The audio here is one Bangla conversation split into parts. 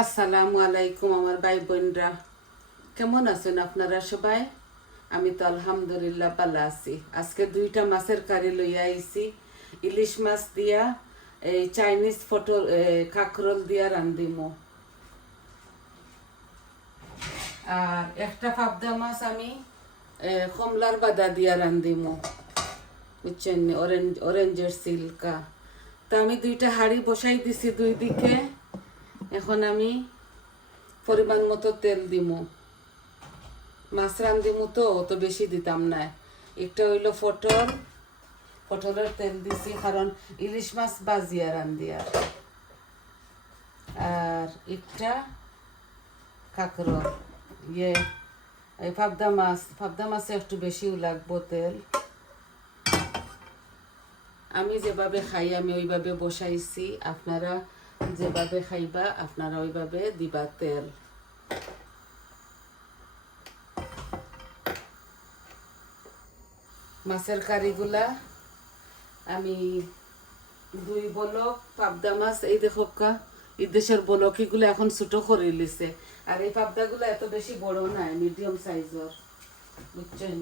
আসসালামু আলাইকুম আমার ভাই বোনরা। কেমন আছেন আপনারা সবাই? আমি তো আলহামদুলিল্লাহ পালা আছি। আজকে দুইটা মাছের কারি লইয়া আইছি। ইলিশ মাছ দিয়া, এই চাইনিজ ফটো কাকরল দিয়া রান্ধিমো। আর একটা পাবদা মাছ আমি কমলার বাদা দিয়া রান্ধিমো। বুঝছেন অরেঞ্জ, অরেঞ্জের সিল্কা। তা আমি দুইটা হাঁড়ি বসাই দিছি দুই দিকে। এখন আমি পরিমাণ মতো তেল দিমু। মাছ রান্ধিমু তো, অত বেশি দিতাম না। একটা হইল পটল, পটলের তেল দিছি, কারণ ইলিশ মাছ বাজিয়া রান্ধিয়া আর একটা কাঁকড়। ইয়ে এই পাবদা মাছ, পাবদা মাছে একটু বেশিও লাগবো তেল। আমি যেভাবে খাই, আমি ওইভাবে বসাইছি। আপনারা যেভাবে খাইবা, আপনারা ওইভাবে দিবা তেল। মাছের কারিগুলা, আমি দুই বলক পাবদা মাছ, এই দেখো এই দেশের বলক, এগুলো এখন ছোট করে লিছে। আর এই পাবদাগুলো এত বেশি বড় নাই মিডিয়াম সাইজের বুঝছেন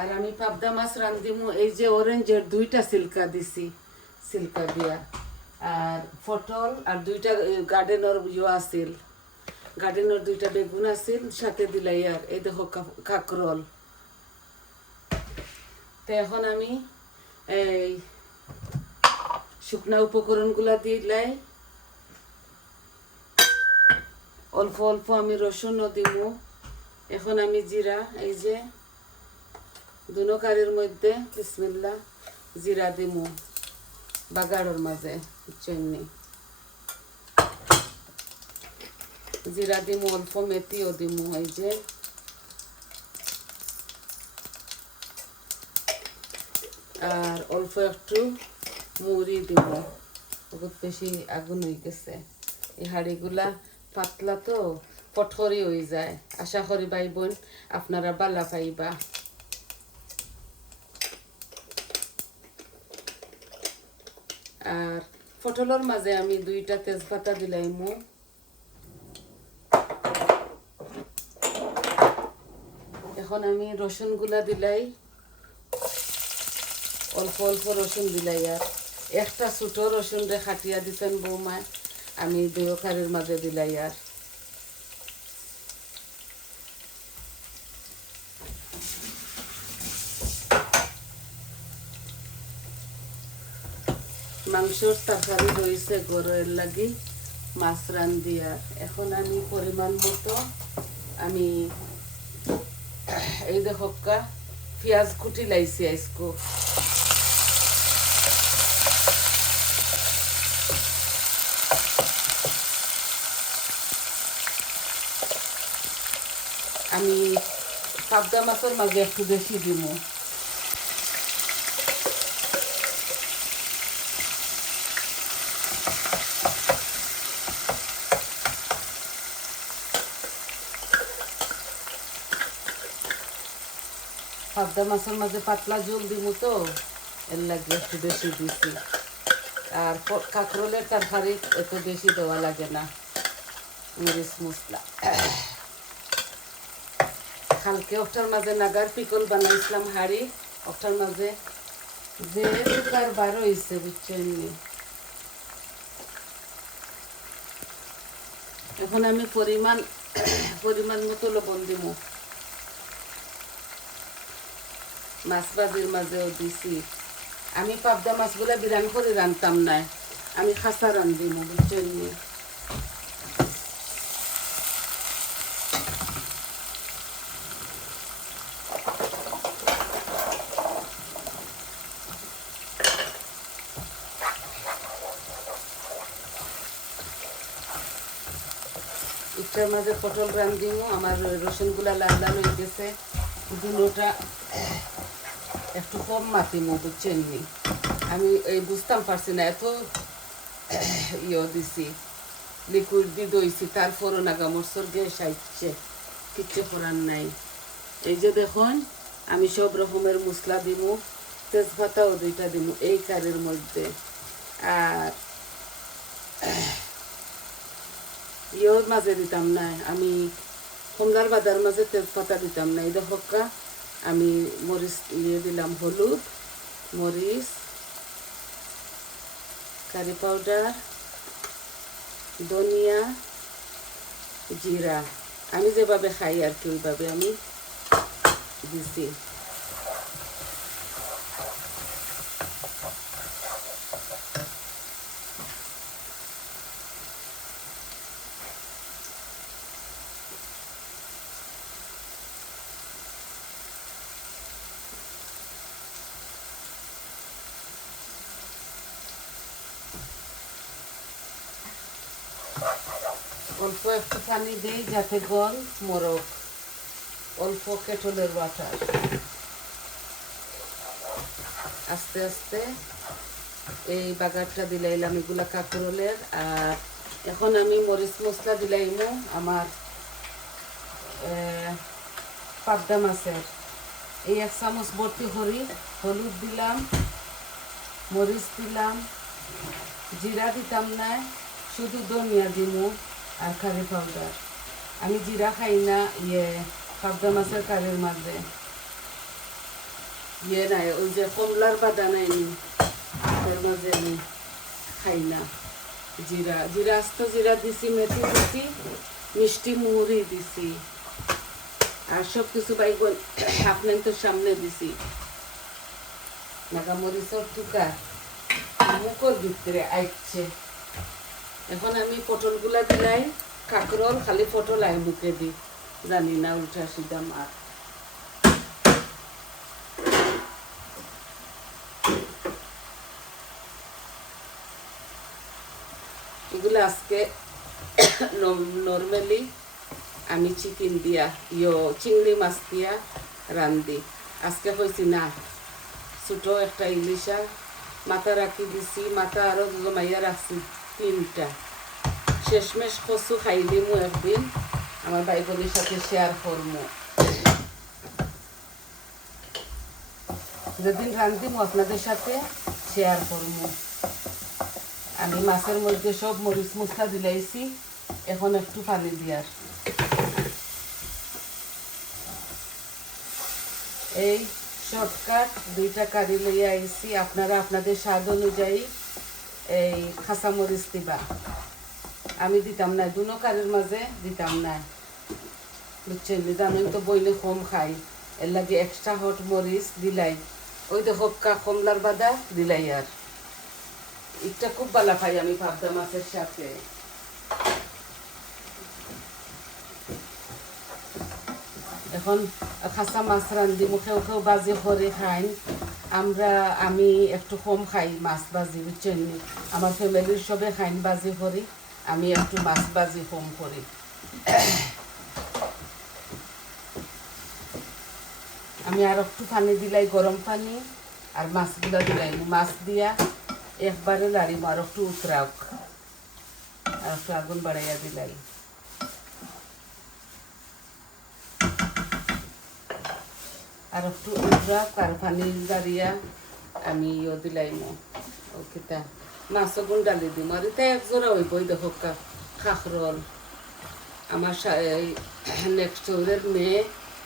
আর আমি পাবদা মাছ রান্ধিমু, এই যে অরেঞ্জের দুইটা সিল্কা দিছি, সিল্কা দিয়া। আর পটল আর দুইটা গার্ডেনের ইয়ে আছিল। গার্ডেনের দুইটা বেগুন আছিল, সাথে দিলাই আর এই দেখো কাকরল। তো এখন আমি এই শুকনা উপকরণগুলা দিলাই। অল্প অল্প আমি রসুনও দিমু। এখন আমি জিরা, এই যে দুনো কারির মধ্যে, বিসমিল্লা, জিরা দিমু বাগাড়ের মাঝে, চেন্নি। জিরা দিমু, অল্প মেথিও দিমু, এই যে। আর অল্প একটু মুড়ি দিব বহুত বেশি আগুন হয়ে গেছে। এই হাড়িগুলা পাতলা তো পঠরি হয়ে যায়। আশা করি ভাই বোন, আপনারা বালা পাইবা। আর পটলের মাঝে আমি দুইটা তেজপাতা দিলাইমু এখন আমি রসুনগুলা দিলাই। অল্প অল্প রসুন দিলাই আর একটা ছোট রসুন রে খাটিয়া দিতেন বৌমায়, আমি দুয়োকারের মাঝে দিলাই আর। মাংসর তরকারি রয়েছে গরুর লাগি মাছ রান্ধিয়া এখন আমি পরিমাণ মতো আমি এই দেখো পেঁয়াজ কুটি লাইছি আজকো আমি পাবদা মাছের মাঝে একটু বেশি দিব পাবদা মাছের মাঝে পাতলা ঝোল দিব তো, এর লাগে একটু বেশি দিছি। আর কাঁকরোলের তরকারি এত বেশি দেওয়া লাগে না মরিচ মশলা কালকে ওটার মাঝে নাগার পিকল বানাইছিলাম হাড়ি, ওটার মাঝে যে সুকার বার হয়েছে বুঝছেন? এখন আমি পরিমাণ পরিমাণ মতো লবণ দিব মাছ ভাজির মাঝেও দিছি। আমি পাবদা মাছগুলা বিরান করে রানতাম না। আমি খাসা রান্ধিম বুঝছেন? নি? ইটার মাঝে পটল রান্ধিম, আমার রসুনগুলা লাল লাল হয়ে গেছে দুটা একটু কম মাতিমো বুঝছেন নি? আমি এই বুঝতাম পারছি না, এত ইয়ে দিছি লিকুইড দিয়ে দইছি, তারপরও নাগা মরসর গ্যাস আইছে, কিচ্ছু করার নাই। এই যে দেখুন, আমি সব রকমের মশলা দিব তেজপাতাও দুইটা দিব এই কারির মধ্যে। আর ইয়োর মাঝে দিতাম না, আমি কমলার বাদার মাঝে তেজপাতা দিতাম না, এই দেখা আমি মরিচ ইয়ে দিলাম হলুদ, মরিচ কারি পাউডার ধনিয়া, জিরা। আমি যেভাবে খাই আর কি, ওইভাবে আমি দিছি। অল্প একটু পানি দিই যাতে গল মরক অল্প কেটলের ওয়াটার আস্তে আস্তে এই বাগারটা দিলাইলাম এগুলা কাঁকরোলের, আর এখন আমি মরিচ মশলা দিলাইমু আমার পাবদা মাছের। এই এক চামচ ভর্তি হরি, হলুদ দিলাম, মরিচ দিলাম, জিরা দিতাম না, শুধু ধনিয়া দিমু। আর কারি পাউডার আমি জিরা খাই না ইয়ে পাবদা মাছের কারির মাঝে। ইয়ে নাই, ওই যে কমলার বাদা নাই তার মাঝে আমি খাই না। জিরা জিরা আস্ত জিরা দিছি, মেথি দিছি, মিষ্টি মুহুরি দিছি। আর সব কিছু বাইগন আপনার তো সামনে দিছি। নাগা মরিচর টুকা মুখর ভিতরে আইছে। এখন আমি পটলগুলা দিলাই, কাঁকরোল, খালি পটল আই মুখে দি। জানি না উল্টা সিধা মার এগুলো আজকে নর্মালি আমি চিকেন দিয়া, ইয়ো চিংড়ি মাছ দিয়া রান্ধি। আজকে হয়েছি না। ছোটো একটা ইলিশা, মাথা রাখি দিছি, মাথা আরও জমাইয়া রাখছি। তিনটা। শেষমেশ কচু খাইলিমু একদিন, আমার বাইকনের সাথে শেয়ার করব যেদিন রান্ধিমু আপনাদের সাথে শেয়ার করব আমি মাছের মধ্যে সব মরিচ মশলা দিলাইছি, এখন একটু পানি দিয়ার। এই শর্টকাট দুইটা কারি লইয়া আইছি, আপনারা আপনাদের স্বাদ অনুযায়ী এই খাসা মরিচ দিবা। আমি দিতাম না দুনো কারির মাঝে দিতাম না বুঝছেন? জানেন তো বইলে কম খাই। এর লাগে এক্সট্রা হট মরিচ দিলাই। ওই দেখো কা কমলার বাদা দিলাই আর। এটা খুব ভালো খাই আমি পাবদা মাছের সাথে। এখন খাসা মাছ রান্ধি মুখেও কেউ বাজি করে খাই। আমরা, আমি একটু কম খাই, মাছ বাজি বুঝছেন? আমার ফ্যামিলির সবে খাইন বাজি করি, আমি একটু মাছ বাজি কম করি। আমি আর একটু পানি দিলাই, গরম পানি, আর মাছগুলা দিলাই। মাছ দিয়া একবারে লাড়িম আর একটু উতরাক আর একটু আগুন বাড়াইয়া দিলাই। আর একটু আর পানি দাঁড়িয়া আমি ইয়ে দিলাইম ও কিতা মাছ গুণ ডালি দিম। আর এটা এক জোড়া হইব ওই দেখো খাখরল আমার নেক্সট ওদের মেয়ে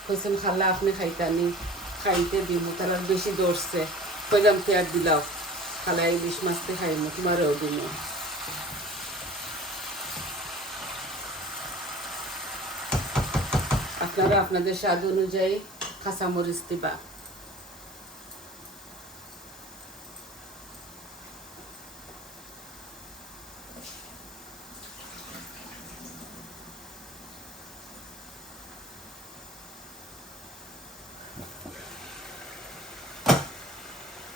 কইছেন খালা, আপনি খাইতানি খাইতে দিম। তার আর বেশি দৌড়ছে কইলাম তেয়ার দিলাও। খালা ইলিশ মাছতে খাইমু তোমারও দিম। আপনারা আপনাদের স্বাদ অনুযায়ী কাঁচামরিচ দিবা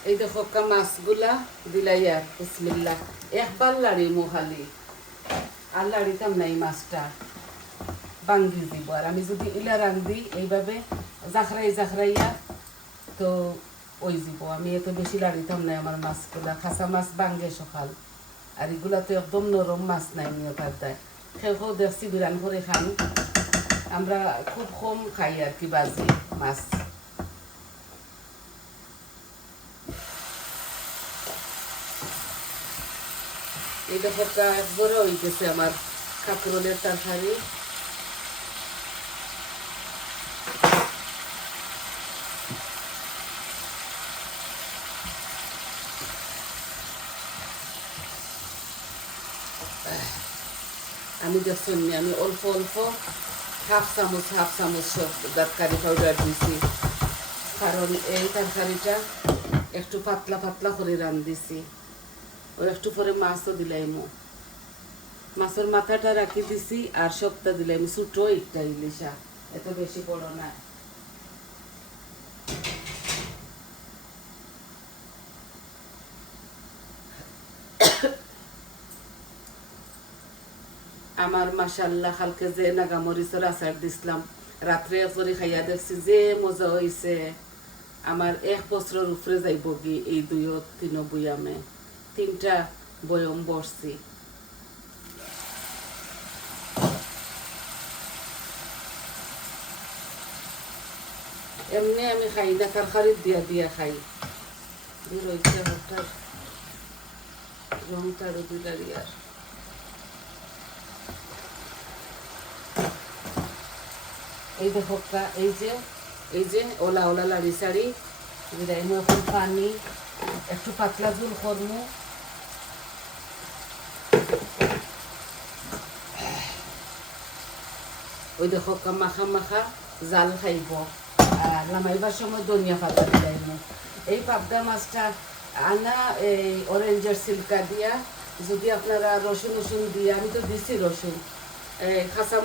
এই দেখো মাছগুলা দিলাই আর বিসমিল্লা একবার লাড়ি মোহালি আর লাড়িতাম না এই মাছটা বাঙ্গি দিব আর আমি যদি ইলা রান্ধি এইভাবে জাখরাই জাখরাইয়া তো ওই জীব আমি এত বেশি লাড়িতাম নাই আমার মাছগুলা খাসা মাছ বাঙ্গে সকাল আর এগুলা তো একদম নরম মাছ নাই নিয়ে তার দেয় সেও দেখছি বিরান করে খান আমরা খুব কম খাই আর কি বাজি মাছ এই একবারে হয়ে গেছে আমার কাপড়ের তার শাড়ি আমি দেখছেন আমি অল্প অল্প হাফ চামচ হাফ চামচ সব তরকারি পাউডার দিছি। কারণ এই তরকারিটা একটু পাতলা পাতলা করে রান্ধিছি। ও একটু পরে মাছও দিলাই মো মাছের মাথাটা রাখি দিছি আর সবটা মো ছোটো একটা ইলিশা, এত বেশি বড় না। আমার মাসাল্লাহ কালকে যে নাগামরিচের আচার দিছিলাম, রাত্রে করে খাইয়া দেখছি যে মজা হইছে। আমার এক বছরের উপরে যাইব কি, এই দুই তিন বয়ামে। তিনটা বয়ম বসছি এমনি আমি খাই না তরকারি দিয়া দিয়া খাই। হইছে হঠাৎ রংটা রুদি দাঁড়িয়ে। আর এই দেখো এই যে এই যে, ওলা ওলা লাড়ি শাড়ি দিলাইমু এখন পানি, একটু পাতলা ঝুল করমু ওই দেখো মাখা মাখা জাল খাইব। আর নামাইবার সময় ধনিয়া পাতা দিলাইমু এই পাবদা মাছটা আনা এই অরেঞ্জের সিল্কা দিয়া, যদি আপনারা রসুন রসুন দিয়ে, আমি তো দিছি রসুন।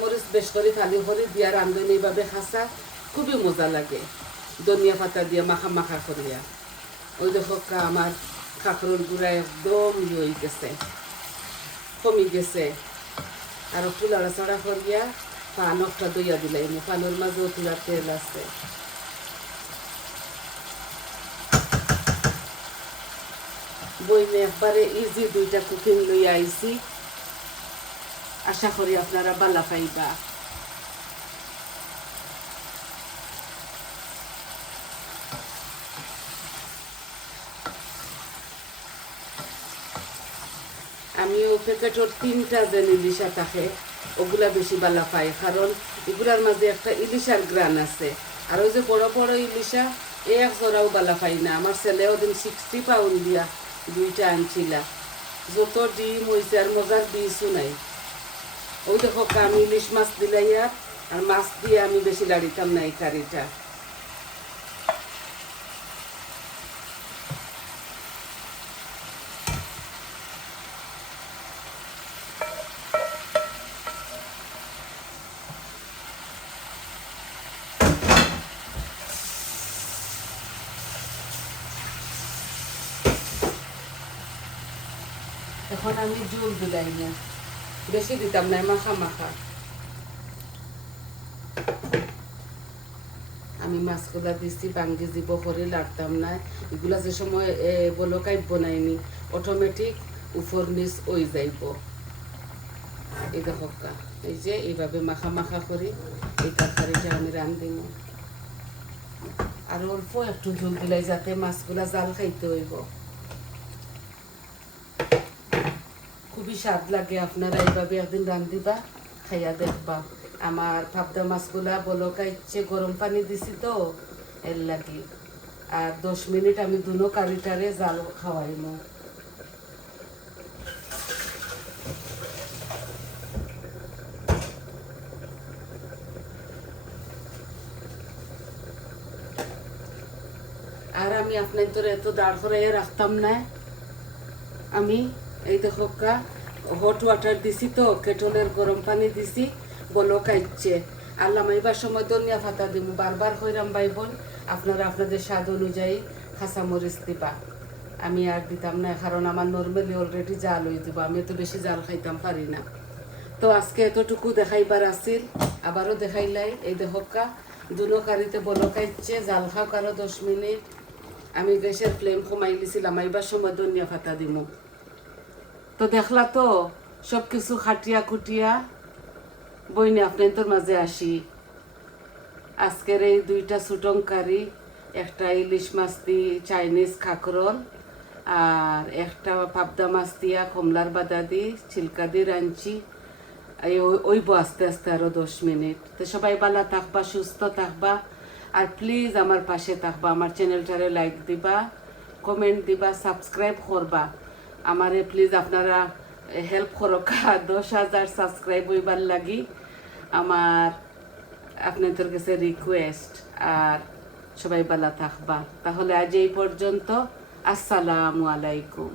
মরিচ বেশ করে ফালি করে দিয়া রান্ধনি এইভাবে খাসা খুবই মজা লাগে। ধনিয়া পাতা দিয়া, মাখা মাখা করিয়া ওই দেখো আমার কাঁকরোল গুঁড়া একদম হয়ে গেছে। কমি গেছে। আর একটু লড়াচড়া করিয়া পান একটা দইয়া দিলাই পানের মাঝে তুলা তেল আছে। বইনে একবারে ইজি দুইটা কুকিং লইয়া আইছি আশা করি আপনারা বালা পাইবা। আমিও প্যাকেটর তিনটা যে ইলিশা থাকে ওগুলা বেশি বালা পাই, কারণ এগুলার মাঝে একটা ইলিশার গ্রান আছে। আর ওই যে বড় বড় ইলিশা এক জোড়াও বালা পাই না। আমার ছেলেও দিন সিক্সটি পাউন্ড দিয়া দুইটা আনছিলা। যত ডিম হয়েছে আর মজার ডিসও নাই। ওই দেখো আমি ইলিশ মাছ দিলাইয়া আর মাছ দিয়ে আমি বেশি লাড়িতাম না এই কারিটা। এখন আমি জল দিলাই না বেশি দিতাম না মাখা মাখা আমি মাছগুলা দিছি বাঙ্গি দিব করে লাড়তাম না এগুলা যে সময় বলকাই বনাইনি অটোমেটিক উপর নিচ ওই যাইব। এই দেখো কা, এই যে এইভাবে মাখা মাখা করি এই তরকারিটা আমি রান্ধিম আর অল্প একটু জল দিলাই যাতে মাছগুলা জাল খাইতে হইব। খুবই স্বাদ লাগে আপনারা এইভাবে একদিন রান্ধিবা খাইয়া দেখবা। আমার পাবদা মাছগুলা বলকা ইচ্ছে গরম পানি দিছি তো, এর লাগি। আর দশ মিনিট আমি দুনো কারিটারে জাল খাওয়াইমো। আর আমি আপনার তোর এত দাঁড় করাইয়া রাখতাম না। আমি, এই দেখো হট ওয়াটার দিছি তো, কেটলের গরম পানি দিছি, বলো কাইচ্ছে আল্লাহ মাইবার সময় ধনিয়া ফাতা দিব বারবার হইরাম বাইবল আপনারা আপনাদের স্বাদ অনুযায়ী খাসা মরিচ দিবা। আমি আর দিতাম না, কারণ আমার নর্মালি অলরেডি জাল হয়ে দিব আমি তো বেশি জাল খাইতাম পারি না। তো আজকে এতটুকু দেখাইবার আসিল আবারও দেখাইলাই, এই দেখকা দুনো কারিতে বলো কাইচ্ছে জাল খাও কারও দশ মিনিট। আমি গ্যাসের ফ্লেম কমাই দিছিলাম আইবার সময় ধনিয়া ফাতা দিমু। তো দেখলা তো সব কিছু খাটিয়া খুটিয়া বইনে আপনাদের মাঝে আসি। আজকের এই দুইটা সুটং কারি একটা ইলিশ মাছ দি, চাইনিজ খাকরল, আর একটা পাবদা মাছ দিয়া কমলার বাদা দি, ছিলকা দিয়ে এই ওই- ওইব আস্তে আস্তে আরও দশ মিনিট। তো সবাই ভালো থাকবা, সুস্থ থাকবা, আর প্লিজ আমার পাশে থাকবা, আমার চ্যানেলটারে লাইক দিবা কমেন্ট দিবা সাবস্ক্রাইব করবা। আমারে প্লিজ আপনারা হেল্প করক। দশ হাজার সাবস্ক্রাইব হইবার লাগি। আমার আপনাদের কাছে রিকোয়েস্ট আর সবাই ভালো থাকবা। তাহলে আজ এই পর্যন্ত। আসসালামু আলাইকুম।